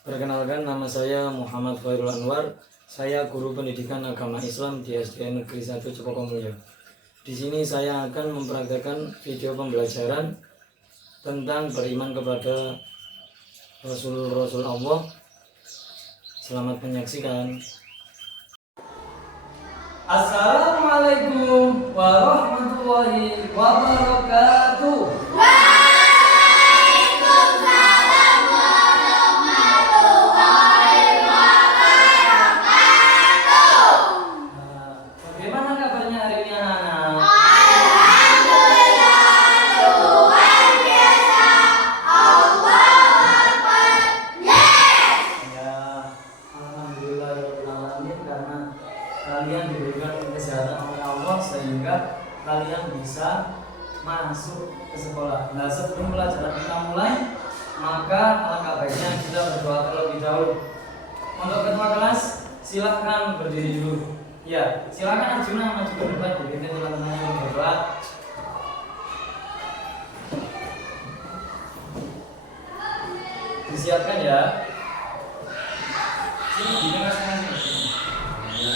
Perkenalkan, nama saya Muhammad Khairul Anwar. Saya guru pendidikan agama Islam di SDN Negeri 1 Cepokomulyo. Di sini saya akan mempraktekkan video pembelajaran tentang beriman kepada Rasul Allah. Selamat menyaksikan. Assalamualaikum warahmatullahi wabarakatuh. Bagaimana kabarnya hari ini anak-anak? Alhamdulillah, luar biasa. Allahu Akbar. Yes. Ya, alhamdulillahirobbilalamin, karena kalian diberikan kesehatan oleh Allah sehingga kalian bisa masuk ke sekolah. Nah, sebelum pelajaran kita mulai, maka alangkah baiknya kita berdoa terlebih dahulu. Untuk ketua kelas, silahkan berdiri dulu. Ya, silakan Arjuna maju ke depan, jadi teman-teman yang berdoa. Disiapkan ya. Sini, di tengah sana sini.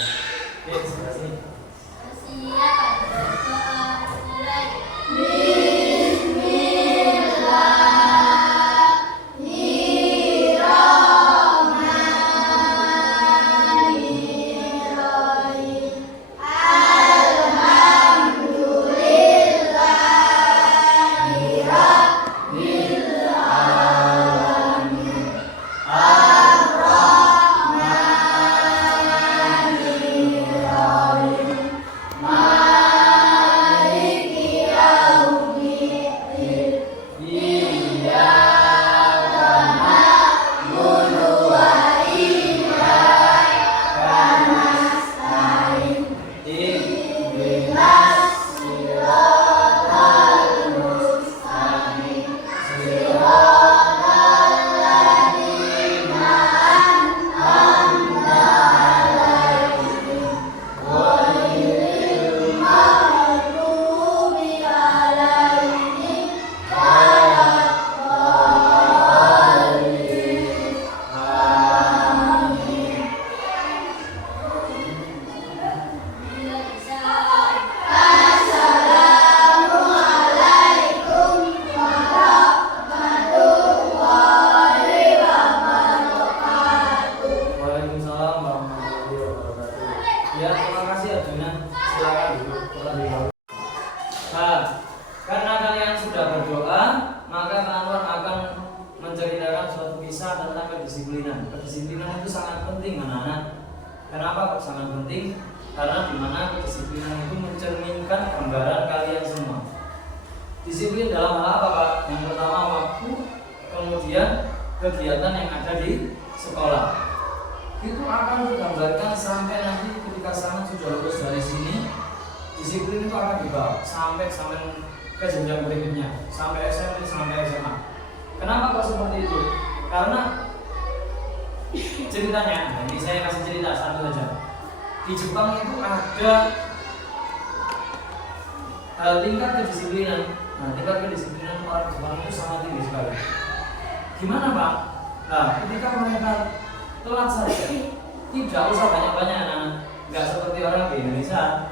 Oke, sebelah sini. Ya, terima kasih Arjuna. Silakan duduk terlebih dahulu. Nah, karena kalian sudah berdoa, maka Pak Anwar akan menceritakan suatu kisah tentang kedisiplinan. Kedisiplinan itu sangat penting, anak-anak. Kenapa kok sangat penting? Karena di mana kedisiplinan itu mencerminkan gambaran kalian semua. Disiplin dalam hal apa, Pak? Yang pertama waktu, kemudian kegiatan yang ada di sekolah. Itu akan digambarkan sampai nanti ketika sangat sudah lulus dari sini, disiplin itu akan dibawa sampai ke jenjang berikutnya, sampai SMP, sampai SMA. Kenapa kok seperti itu? Karena ceritanya, nah ini saya kasih cerita satu saja. Di Jepang itu ada tingkat kedisiplinan. Nah, tingkat kedisiplinan orang Jepang itu sangat tinggi sekali. Gimana, Pak? Nah, ketika mereka telat saja, tidak usah banyak-banyak, nggak seperti orang di Indonesia.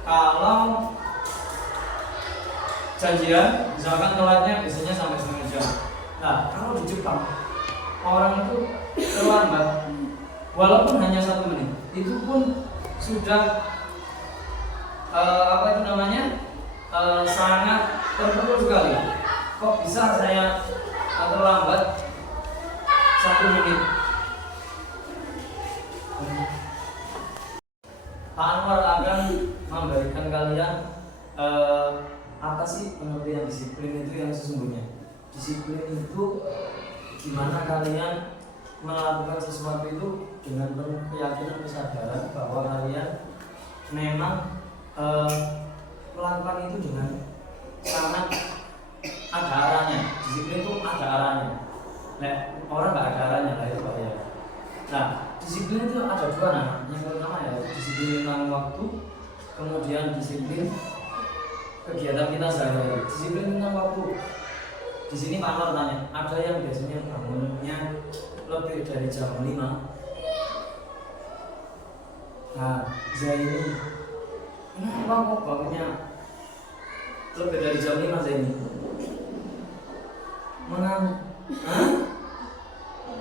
Kalau janjian, misalkan telatnya biasanya sampai setengah jam. Nah, kalau di Jepang orang itu terlambat, walaupun hanya 1 menit, itu pun sudah sangat terpukul sekali. Kok bisa saya terlambat 1 menit? Pak Anwar akan memberikan kalian apa sih pengertian disiplin itu yang sesungguhnya. Disiplin itu gimana kalian melakukan sesuatu itu dengan penuh keyakinan, kesadaran bahwa kalian memang melakukan itu dengan sangat ada arahnya. Disiplin itu ada arahnya. Nah, orang nggak ada arahnya, lah itu bahaya. Nah, disiplin itu ada 2, yang pertama ya disiplin tentang waktu, kemudian disiplin kegiatan kita sehari-hari. Disiplin tentang waktu. Di sini Pak Anwar tanya, ada yang biasanya bangunnya lebih dari jam 5. Nah, Zaini, kenapa kok bangunnya lebih dari jam 5 Zaini?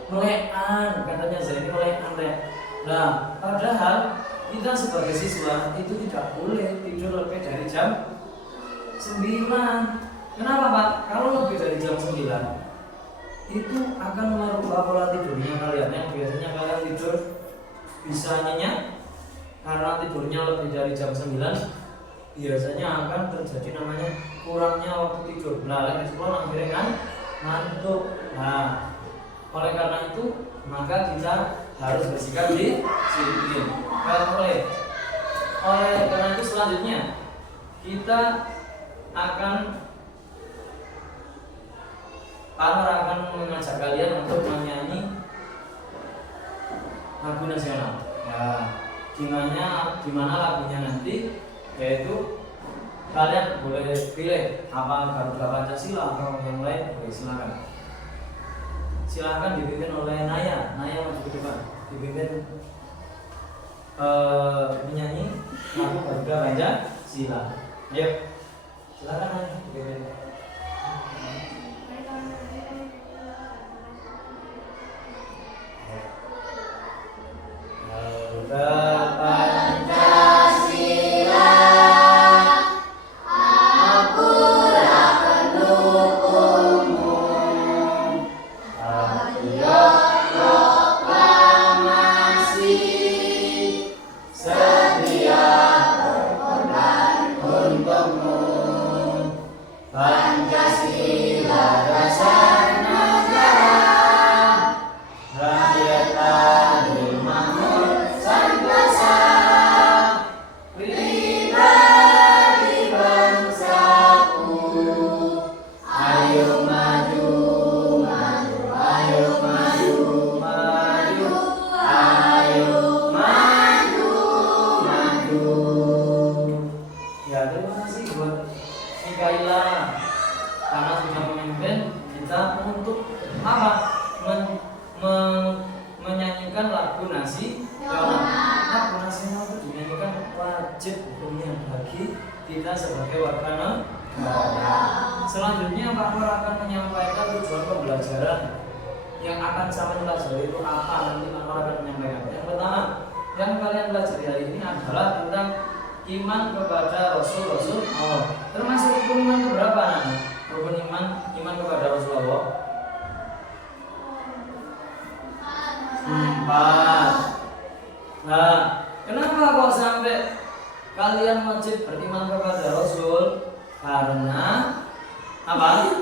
Melekan, katanya Zaini melekan deh. Nah, padahal kita sebagai siswa itu tidak boleh tidur lebih dari jam 9. Kenapa Pak? Kalau lebih dari jam 9 itu akan merubah pola tidurnya kalian. Yang biasanya kalian tidur bisa nyenyak, karena tidurnya lebih dari jam 9 biasanya akan terjadi namanya kurangnya waktu tidur. Nah, sekolah akhirnya kan ngantuk. Nah, oleh karena itu maka kita harus bersikap disiplin. Oleh karena itu selanjutnya kita akan mengajak kalian untuk menyanyi lagu nasional. Nah, gimana lagunya nanti, yaitu kalian boleh pilih apa Garuda Pancasila atau yang lain, boleh silakan dipimpin oleh Naya maju ke depan, dipimpin menyanyi lagu Garuda Pancasila. Ayo, silakan Naya dipimpin. Menyanyikan lagu nasional. Lagu nasional itu dinyanyikan wajib hukumnya bagi kita sebagai warga negara. Selanjutnya Pak Nur akan menyampaikan tujuan pembelajaran yang akan saya pelajari itu apa. Nanti Pak Nur akan menyampaikan. Yang pertama yang kalian pelajari hari ini adalah tentang iman kepada Rasul Allah. Termasuk rukun iman keberapa nanti? Rukun iman kepada Rasulullah 4. Nah, kenapa kok sampai kalian wajib beriman kepada Rasul? Karena apa?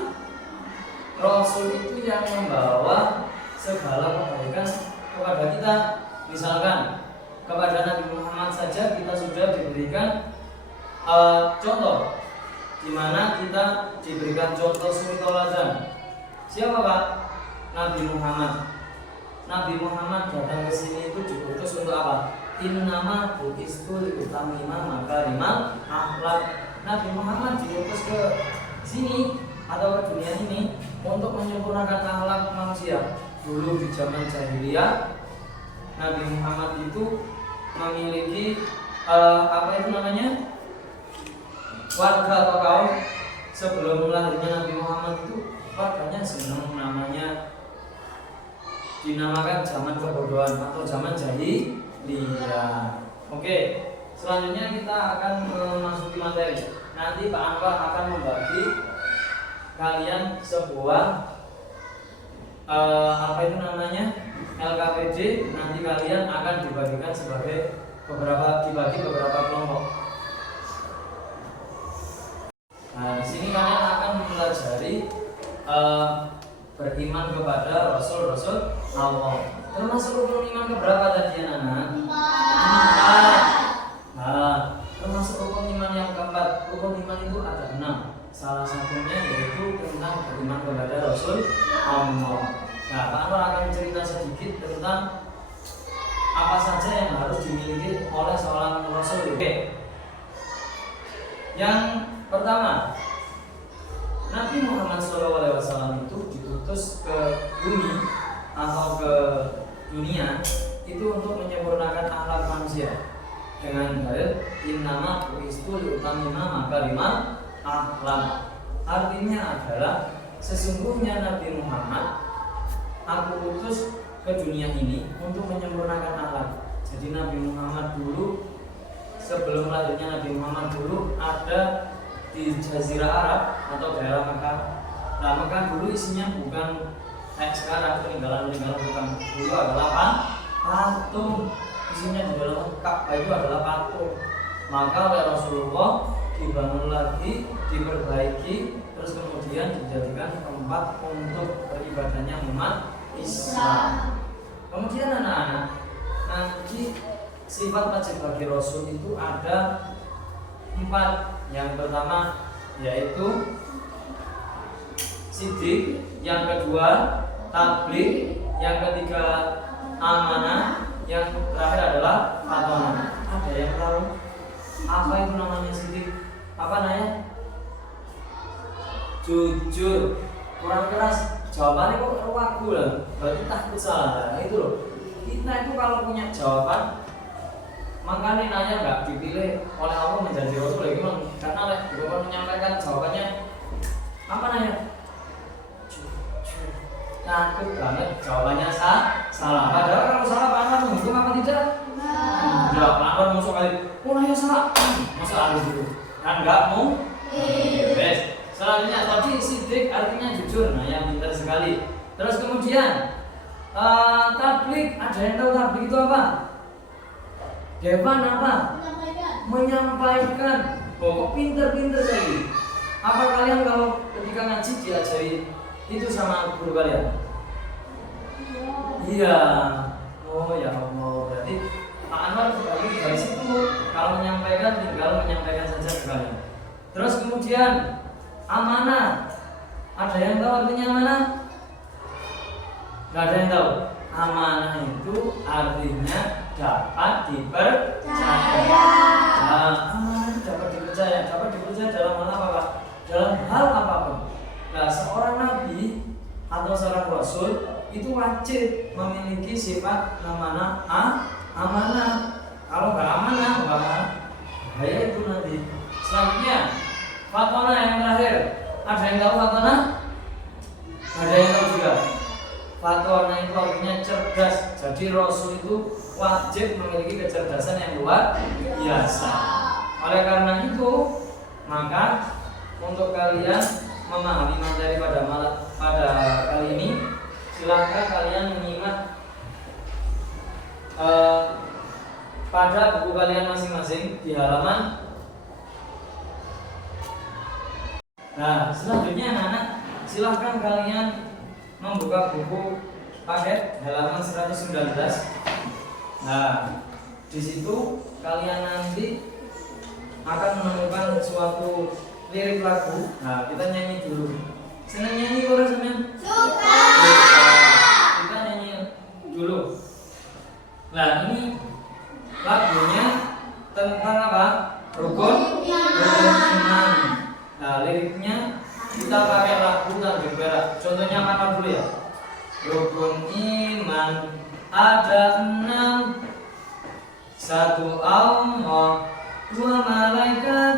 Rasul itu yang membawa segala kebaikan kepada kita. Misalkan kepada Nabi Muhammad saja kita sudah diberikan contoh, di mana kita diberikan contoh suri tauladan. Siapa Pak? Nabi Muhammad. Nabi Muhammad datang ke sini itu diutus untuk apa? Innama bu'istu liutamima makarimal akhlak. Nabi Muhammad diutus ke sini atau ke dunia ini untuk menyempurnakan akhlak manusia. Dulu di zaman jahiliyah, Nabi Muhammad itu memiliki apa itu namanya? Warga atau kaum sebelum lahirnya Nabi Muhammad itu warganya senang, namanya dinamakan zaman kebodohan atau zaman jahiliyah. Oke, selanjutnya kita akan memasuki materi. Nanti Pak Anwar akan membagi kalian sebuah apa itu namanya LKPD. Nanti kalian akan dibagikan sebagai dibagi beberapa kelompok. Nah, di sini kalian akan mempelajari beriman kepada Rasul Allah. Termasuk rukun iman keberapa tadi anak? 4. Nah, termasuk rukun iman yang keempat. Rukun iman itu ada 6. Salah satunya yaitu tentang beriman kepada Rasul Allah. Nah, Pak Anwar akan cerita sedikit tentang apa saja yang harus dimiliki oleh seorang Rasul. Oke. Yang pertama, Nabi Muhammad SAW itu diutus ke bumi atau ke dunia itu untuk menyempurnakan akhlak manusia dengan dalil innama bu'istu liutamima makarimal akhlak. Artinya adalah sesungguhnya Nabi Muhammad aku utus ke dunia ini untuk menyempurnakan akhlak. Jadi Nabi Muhammad dulu, sebelum lahirnya Nabi Muhammad dulu ada di Jazirah Arab atau daerah Mekah. Nah, Mekah dulu isinya bukan kayak sekarang peninggalan-peninggalan, bukan. Dulu adalah patung. Isinya di dalam Ka'bah itu adalah patung. Maka oleh Rasulullah dibangun lagi, diperbaiki, terus kemudian dijadikan tempat untuk beribadahnya umat Islam. Kemudian anak-anak, nanti sifat wajib bagi Rasul itu ada 4. Yang pertama yaitu siddiq, yang kedua tabligh, yang ketiga amanah, yang terakhir adalah fatonah. Ada yang tahu apa itu namanya siddiq? Apa namanya? Jujur. Kurang keras jawabannya kok ragu lah, berarti takut salah. Nah, itu loh, kita itu kalau punya jawaban makanya nanya nggak dipilih oleh Allah menjadi Rasul lagi bang, karena Bapak menyampaikan jawabannya apa nanya? Takut banget jawabannya salah. Padahal kalau salah Pak Anwar menghukum apa tidak? Enggak, Pak Anwar masuk kali. Oh nanya salah, masa ada gitu? Kan nggak mau? Yes. Selanjutnya tadi siddiq artinya jujur. Nah yang pintar sekali. Terus kemudian tabligh, ada yang tahu tabligh itu apa? Devan apa? Menyampaikan. Oh, kok pinter-pinter sekali. Apa kalian kalau ketika ngaji diajari itu sama guru kalian? Iya. Oh ya Allah. Berarti Pak Anwar dari situ kalau menyampaikan tinggal menyampaikan saja ke kalian. Terus kemudian amanah. Ada yang tahu artinya amanah? Gak ada yang tahu. Amanah itu artinya dapat dipercaya. Nah, amanah itu dapat dipercaya. Dapat dipercaya dalam hal apa, Pak? Dalam hal apapun. Nah, seorang nabi atau seorang rasul itu wajib memiliki sifat namanya amanah. Kalau nggak amanah, bahaya itu nanti. Selanjutnya, fatonah yang terakhir. Ada yang tahu fatonah? Ada yang tahu juga? Fatonah itu artinya cerdas. Jadi Rasul itu wajib memiliki kecerdasan yang luar biasa. Oleh karena itu, maka untuk kalian memahami materi pada kali ini, silakan kalian menyimak pada buku kalian masing-masing di halaman. Nah, selanjutnya anak-anak, silahkan kalian membuka buku paket halaman 119. Nah, di situ kalian nanti akan menemukan suatu lirik lagu. Nah, kita nyanyi dulu. Senang nyanyi orang senang? Suka. Kita nyanyi dulu. Nah, ini lagunya tentang apa? Rukun iman. Nah, liriknya kita pakai lagu Tanjung Perak. Contohnya mana dulu ya? Rukun iman ada 6. 1 Allah, 2 malaikat,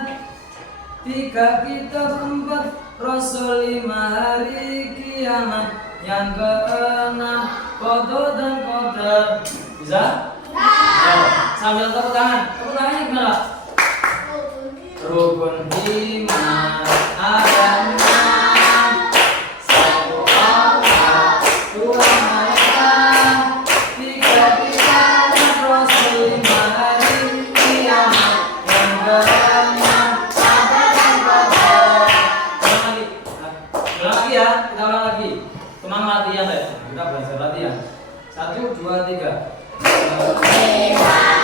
3 kitab, 4 Rasul, 5 hari kiamat, yang ke-6 qada dan qadar. Bisa? Ya. Sambil tepuk tangan. Tepuk tangannya gimana? Rukun iman ada 6. 1 Allah, 2 malaikat, 3 kitab, 4 Rasul, 5 hari kiamat, yang ke-6 qada dan qadar. Ulang lagi ya, kita ulang lagi. Cuma latihan deh. Kita belajar latihan. 1, 2, 3. Iman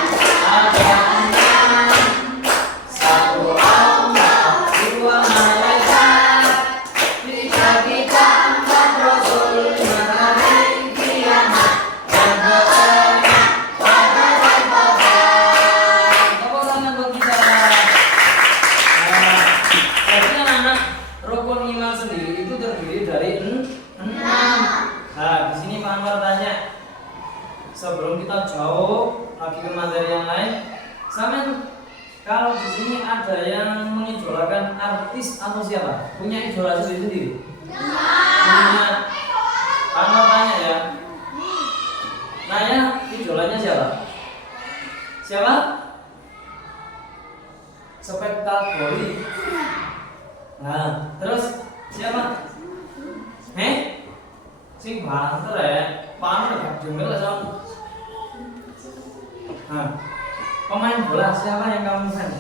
Kalau di sini ada yang mengidolakan artis atau siapa? Punya idola sendiri? Punya. Karena tanya ya. Naya, idolanya siapa? Siapa? Spektatori. Nah, terus siapa? Sing banter ya. Pamer gak jengkel sama. Nah, pemain bola siapa yang kamu fans?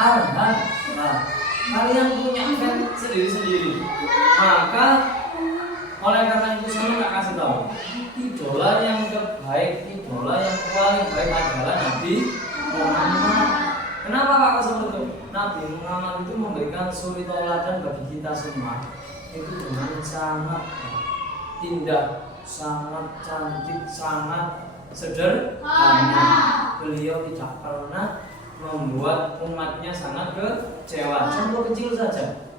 Arhan. Nah, kalian punya fans sendiri-sendiri. Maka oleh karena itu saya nggak kasih tahu. Idola yang terbaik, idola yang paling baik adalah Nabi Muhammad. Kenapa Pak kok seperti itu? Nabi Muhammad itu memberikan suri tauladan bagi kita semua. Itu dengan sangat indah, sangat cantik, sangat sederhana. Beliau tidak pernah membuat umatnya sangat kecewa. Contoh kecil saja,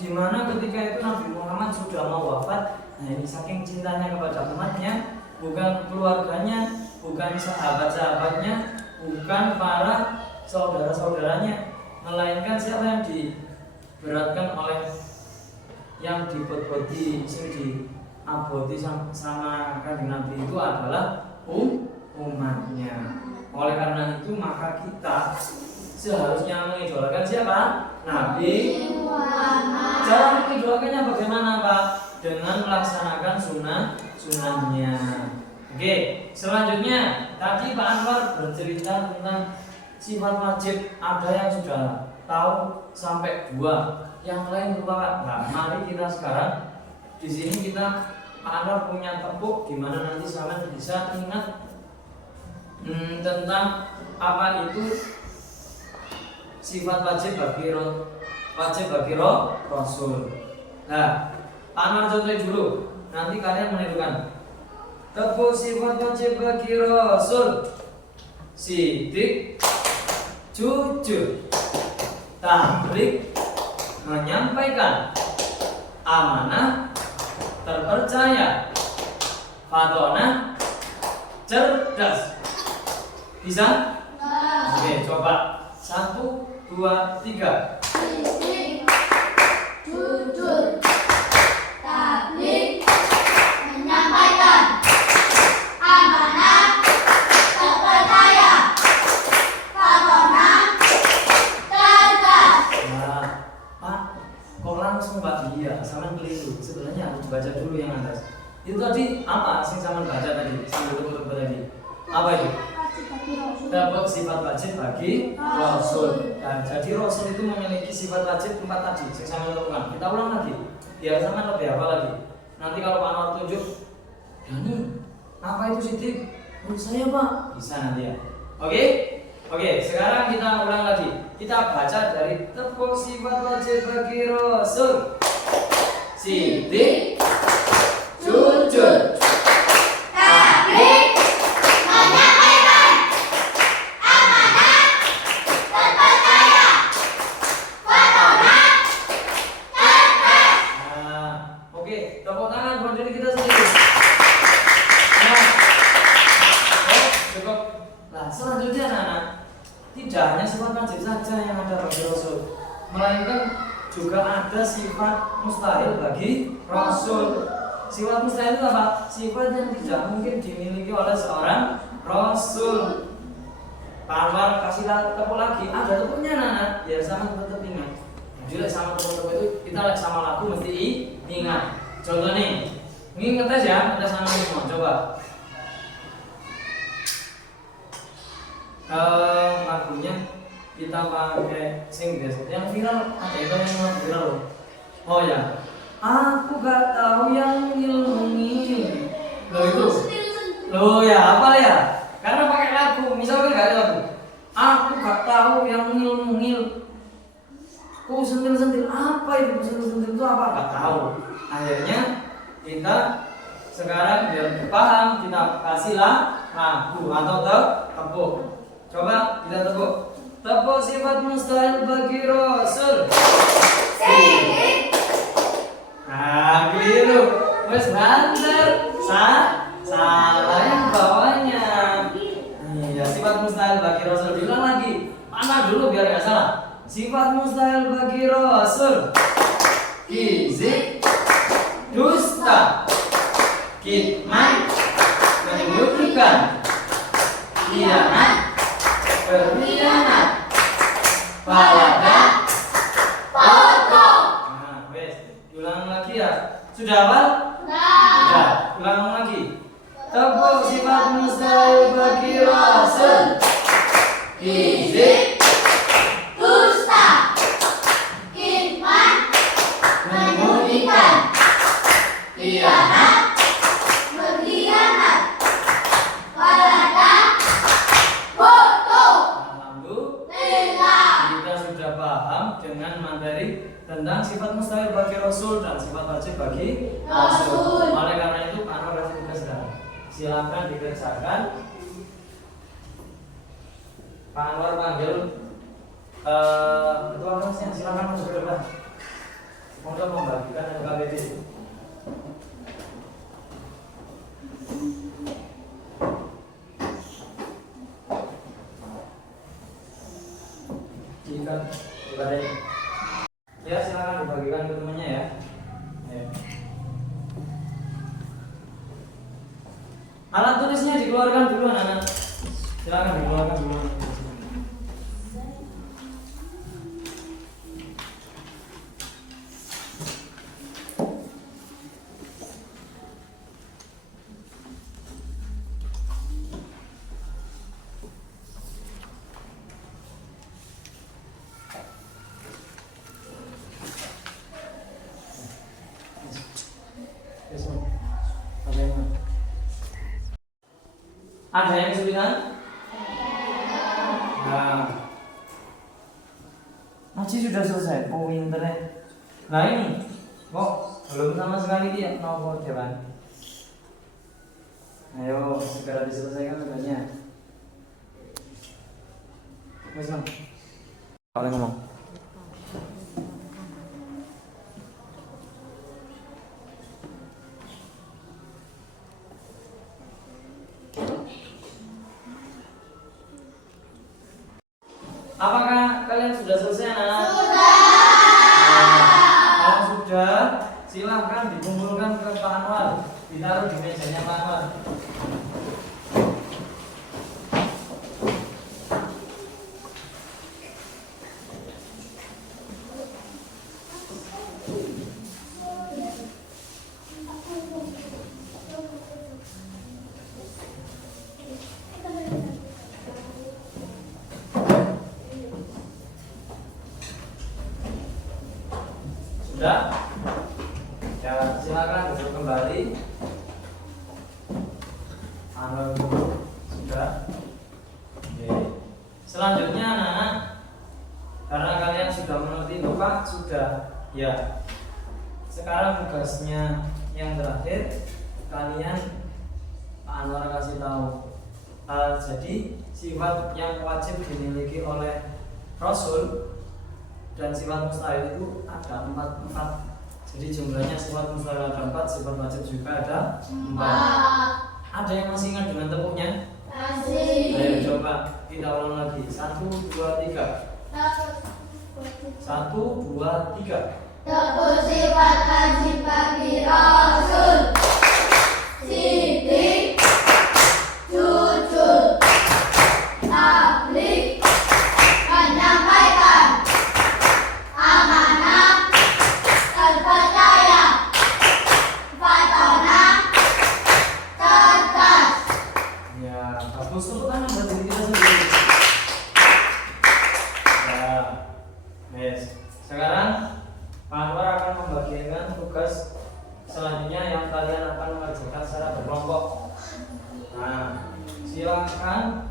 di mana ketika itu Nabi Muhammad sudah mau wafat. Nah ini saking cintanya kepada umatnya, bukan keluarganya, bukan sahabat-sahabatnya, bukan para saudara-saudaranya, melainkan siapa yang diberatkan oleh yang diboti, sing diaboti sama kanjeng Nabi itu adalah umatnya. Oleh karena itu maka kita seharusnya mengidolakan siapa? Nabi Muhammad. Cara mengidolakannya bagaimana Pak? Dengan melaksanakan sunnahnya. Oke, selanjutnya tadi Pak Anwar bercerita tentang sifat wajib. Ada yang sudah tahu sampai 2, yang lain lupa Pak. Nah, mari kita sekarang di sini kita Pak Anwar punya tepuk di mana nanti kalian bisa ingat tentang apa itu sifat wajib bagi Rasul. Nah, Pak Anwar contohin dulu, nanti kalian menirukan. Tepuk sifat wajib bagi Rasul: sidik, jujur, tabligh, menyampaikan, amanah, terpercaya, fatonah, cerdas. Bisa? Oke, coba 1, 2, 3. Sidik, jujur, tabligh, menyampaikan, amanah, terpercaya, fatonah, cerdas. Nah, Pak, kok langsung Pak? Iya, sama keliru. Sebenarnya harus baca dulu yang atas. Itu tadi apa sih sama baca tadi? Sambil tepuk tadi. Apa itu? Dapat sifat wajib bagi Rasul. Nah, jadi Rasul itu memiliki sifat wajib 4 tadi. Saya lakukan. Kita ulang lagi. Biar sama lebih apa lagi. Nanti kalau Pak Anwar tunjuk, ini apa itu sidik? Menurut saya Pak. Bisa nanti ya. Oke? Oke, sekarang kita ulang lagi. Kita baca dari tepuk sifat wajib bagi Rasul: sidik, jujur, Tabligh, menyampaikan, amanah, terpercaya, fatonah, cerdas. Nah, oke, tepuk tangan buat diri kita sendiri. Nah, cukup. Nah, selanjutnya anak-anak, tidak hanya sifat wajib saja yang ada bagi Rasul, melainkan juga ada sifat mustahil bagi Rasul. Sifat mustahil itu apa? Sifat yang tidak mungkin dimiliki oleh seorang Rasul. Pak Anwar kasih tepuk lagi. Ada tepuknya anak-anak, biar sama tetap ingat. Jadi sama tepuk-tepuk itu kita lihat sama lagu mesti ingat. Contoh nih, ini ngetes ya, ngetes sama semua. Coba. Lagunya kita pakai sing biasa. Yang viral ada itu yang viral loh. Oh ya, aku gak tahu yang ngilungin. Loh itu. Loh ya, apa ya? Karena pakai lagu, misalkan gak ada lagu. Aku gak tahu yang ngil-ngil. Ku sentil-sentil, apa itu? Sentil-sentil itu apa? Gak tahu. Akhirnya kita sekarang biar paham, kita kasihlah lagu atau tepuk. Coba kita tepuk. Tepuk sifat mustahil bagi Rasul: Sidik, nah, keliru. Wes banter. Salah yang bawahnya. Iya, sifat mustahil bagi Rasul. Diulang lagi. Mana dulu biar nggak salah. Sifat mustahil bagi Rasul. Kizik, dusta, kitman, menyembunyikan, khianat, berkhianat, falada, Foto. nah, wes, ulang lagi ya. Sudah hafal? Nah. Sudah, ulang lagi. Tepuk sifat mustahil bagi Rasul. Kizik, Dusta. Kitman. menyembunyikan, khianat, Berkhianat. Falada. Foto. Alhamdulillah. Kita sudah paham dengan materi tentang sifat mustahil bagi Rasul dan sifat wajib bagi Rasul. Oleh karena itu, Pak Anwar kasih tugas sekarang. Silakan dikerjakan. Pak Anwar panggil ketua kelasnya. Silakan masuk ke depan untuk membagikan LKPD. Silakan dibagi. Ya, silakan dibagikan ke temannya ya. Ayo. Alat tulisnya dikeluarkan dulu anak-anak. Silakan dikeluarkan dulu. Yes, Mas. Ada yang mana? Ada yang kesulitan? Nah, Maci sudah selesai pointernya. Nah ini, kok belum sama sekali dia nopo jalan. Ayo segera diselesaikan tugasnya. Mas Bang, kalian ngomong. Apakah kalian sudah selesai, anak? Kalau sudah, silahkan dikumpulkan ke Pak Anwar, ditaruh di mejanya Pak Anwar. Sudah? Ya, silakan duduk kembali. Anwar dulu. Sudah? Oke. Selanjutnya anak-anak, karena kalian sudah mengerti Bapak, sudah. Ya. Sekarang tugasnya yang terakhir, kalian Pak Anwar kasih tahu. Jadi sifat yang wajib dimiliki oleh Rasul dan sifat mustahil itu ada empat. Jadi jumlahnya sifat mustahil ada 4, sifat wajib juga ada 4. Ada yang masih ingat dengan tepuknya? Masih. Ayo coba kita ulang lagi. 1, 2, 3. 1, 2, 3. Tepuk sifat wajib bagi Rasul. Sidik, jujur, tabligh, menyampaikan, amanah, terpercaya, fatona, cerdas. Ya, bagus, tepuk tangan buat diri kita sendiri. Ya, yes. Sekarang Pak Anwar akan membagikan tugas selanjutnya yang kalian akan mengerjakan secara berkelompok. Nah, silakan.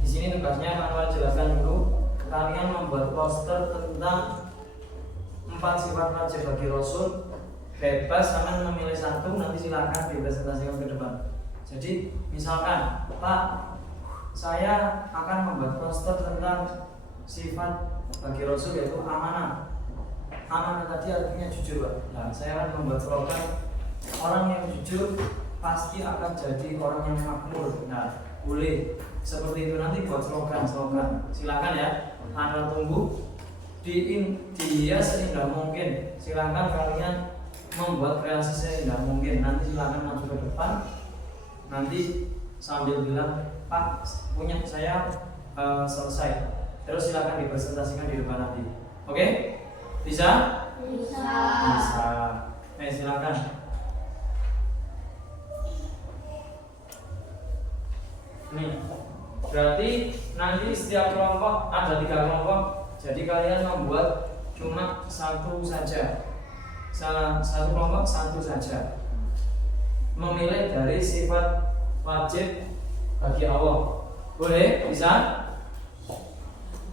Di sini tugasnya Pak Anwar jelaskan dulu. Kalian membuat poster tentang 4 sifat wajib bagi Rasul. Bebas, kalian memilih satu, nanti silakan dipresentasikan ke depan. Jadi, misalkan, Pak, saya akan membuat poster tentang sifat bagi Rasul yaitu amanah. Amanah tadi artinya jujur, Pak. Nah, saya akan membuat slogan, orang yang jujur pasti akan jadi orang yang makmur. Nah, boleh seperti itu nanti buat slogan. Silakan ya. Anwar tunggu dia seindah mungkin. Silakan kalian membuat kreasi seindah mungkin. Nanti silakan maju ke depan. Nanti sambil bilang, Pak, punya saya selesai. Terus silakan dipresentasikan di depan nanti. Oke? Bisa? Bisa. Silakan. Nih, berarti nanti setiap kelompok ada 3 kelompok. Jadi kalian membuat cuma satu saja. Satu kelompok satu saja. Memilih dari sifat wajib bagi Allah. Boleh? Bisa?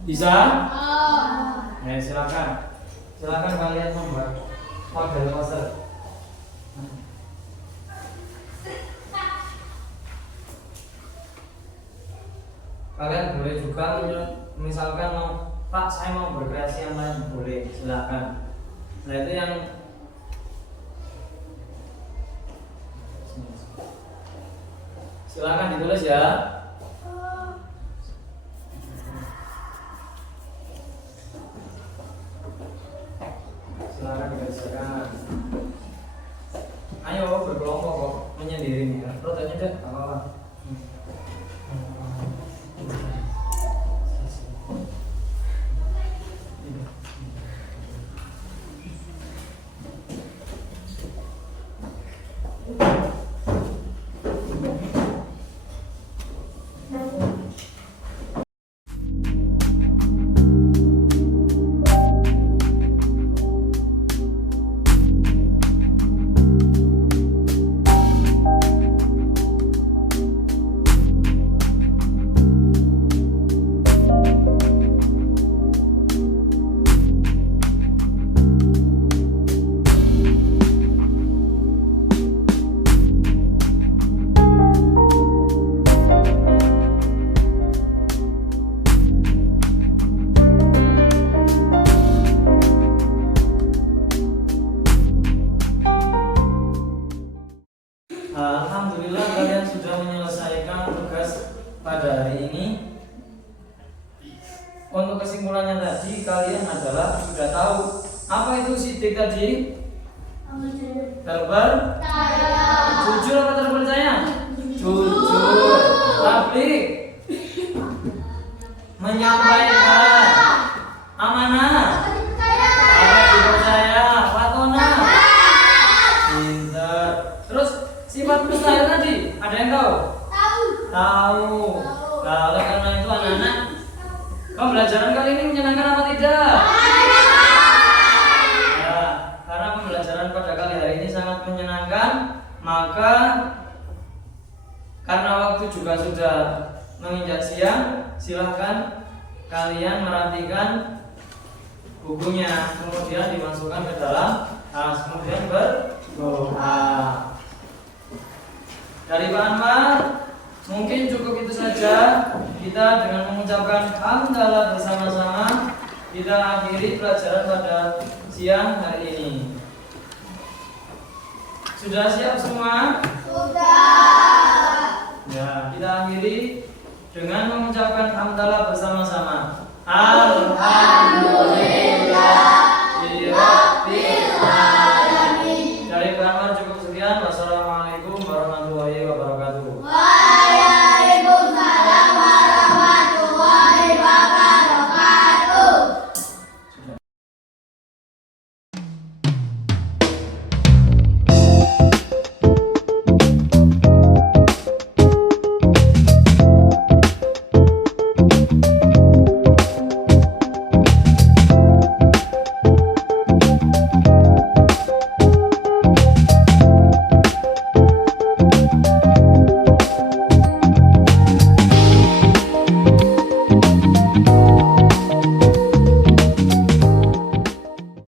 Bisa? Silakan. Silakan kalian membuat model poster. Kalian boleh juga misalkan mau, Pak, saya mau berkreasi yang lain, boleh, silakan. Nah itu yang silakan ditulis ya. Silakan dikerjakan. Ayo berkelompok kok, menyendiri ya. Prototipnya deh, apa-apa. Alhamdulillah kalian sudah menyelesaikan tugas pada hari ini. Untuk kesimpulannya tadi, kalian adalah sudah tahu apa itu sidik tadi? Terpercaya. Jujur apa terpercaya? Jujur. Tablik. Menyampaikan. Amanah. Dipercaya. Patona. Pintar. Terus sifat mustahil tadi, ada yang tahu? Tahu. Nah, oleh karena itu anak-anak, pembelajaran kali ini menyenangkan apa tidak? Nah, karena pembelajaran pada kali hari ini sangat menyenangkan, maka karena waktu juga sudah menginjak siang, silahkan kalian merapikan bukunya, kemudian dimasukkan ke dalam tas, kemudian berdoa. Dari Pak Anwar, mungkin cukup itu saja. Kita dengan mengucapkan hamdalah bersama-sama, kita akhiri pelajaran pada siang hari ini. Sudah siap semua? Sudah. Ya, kita akhiri dengan mengucapkan hamdalah bersama-sama. Alhamdulillah.